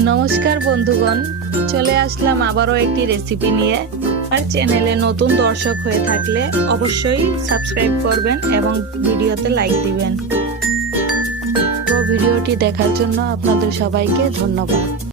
নমস্কার বন্ধুগণ, চলে আসলাম আবারও একটি রেসিপি নিয়ে। আর চ্যানেলে নতুন দর্শক হয়ে থাকলে অবশ্যই সাবস্ক্রাইব করবেন এবং ভিডিওতে লাইক দিবেন। পুরো ভিডিওটি দেখার জন্য আপনাদের সবাইকে ধন্যবাদ।